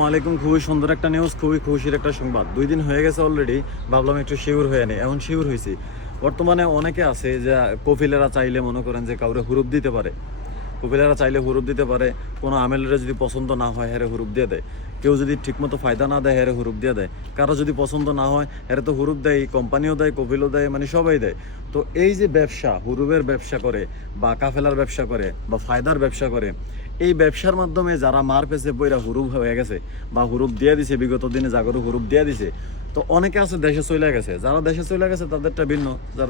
আসসালামু আলাইকুম। খুবই সুন্দর একটা নিউজ, খুবই খুশির একটা সংবাদ। 2 দিন হয়ে গেছে অলরেডি, ভাবলাম একটু শিওর হয়ে নেই। এখন শিওর হয়েছি। বর্তমানে অনেকে আছে যে কফিলেরা চাইলে মনে করেন যে কাউরে হুরুপ দিতে পারে, কপিলেরা চাইলে হুরুপ দিতে পারে। কোনো আমেলেরা যদি পছন্দ না হয় হেরে হুরুপ দিয়ে দেয়। কেউ যদি ঠিকমতো ফায়দা না দেয় হেরে হুরুপ দিয়ে দেয়। কারো যদি পছন্দ না হয় হেরে তো হুরুপ দেয়, কোম্পানিও দেয়, কপিলও দেয়, মানে সবাই দেয়। তো এই যে ব্যবসা, হুরুপের ব্যবসা করে বা কাফেলার ব্যবসা করে বা ফায়দার ব্যবসা করে, এই ব্যবসার মাধ্যমে যারা মার পেছে বইরা হুরুপ হয়ে গেছে বা হুরুপ দিয়ে দিছে, বিগত দিনে জাগরু হুরুপ দিয়ে দিছে, তো অনেকে আছে দেশে চলে গেছে। যারা দেশে চলে গেছে তাদেরটা ভিন্ন,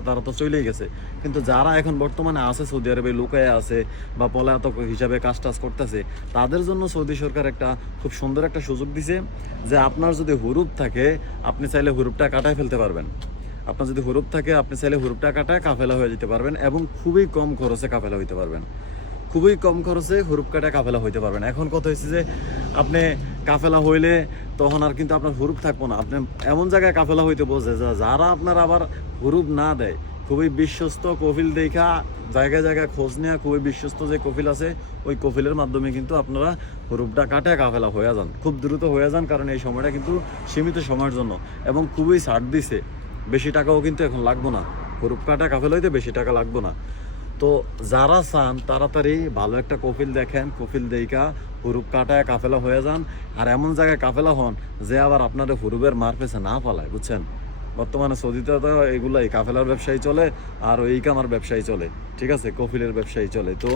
তারা তো চলেই গেছে। কিন্তু যারা এখন বর্তমানে আছে সৌদি আরবে লুকায় আছে বা পলাতক হিসাবে কাজ টাজ করতেছে, তাদের জন্য সৌদি সরকার একটা খুব সুন্দর একটা সুযোগ দিছে যে আপনার যদি হুরুপ থাকে আপনি চাইলে হুরুপটা কাটায় ফেলতে পারবেন। আপনার যদি হুরুপ থাকে আপনি চাইলে হুরুপটা কাটায় কাফেলা হয়ে যেতে পারবেন এবং খুবই কম খরচে কাফেলা হইতে পারবেন। খুবই কম খরচে হুরুপ কাটা কাফেলা হইতে পারবেন। এখন কথা হচ্ছে যে আপনি কাফেলা হইলে তখন আর কিন্তু আপনার হুরুপ থাকবো না। আপনি এমন জায়গায় কাফেলা হইতে বোঝে যারা আপনার আবার হুরুপ না দেয়, খুবই বিশ্বস্ত কফিল দেখা জায়গায় জায়গায় খোঁজ নেওয়া খুবই বিশ্বস্ত যে কফিল আছে, ওই কফিলের মাধ্যমে কিন্তু আপনারা হুরুপটা কাটায় কাফেলা হয়ে যান, খুব দ্রুত হয়ে যান। কারণ এই সময়টা কিন্তু সীমিত সময়ের জন্য এবং খুবই ছাড় দিছে। বেশি টাকাও কিন্তু এখন লাগবো না, হুরুপ কাটা কাফেলা হইতে বেশি টাকা লাগবো না। তো যারা চান তাড়াতাড়ি ভালো একটা কফিল দেখেন, কফিল দেইকা হুরুপ কাটায় কাফেলা হয়ে যান। আর এমন জায়গায় কাফেলা হন যে আবার আপনাদের হুরুপের মার পেছে না পালায়, বুঝছেন। বর্তমানে সৌদিতে তো এগুলাই কাফেলার ব্যবসায়ী চলে আর ওই কামার ব্যবসায়ী চলে, ঠিক আছে, কফিলের ব্যবসায়ী চলে। তো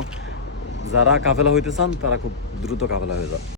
যারা কাফেলা হইতে চান তারা খুব দ্রুত কাফেলা হয়ে যান।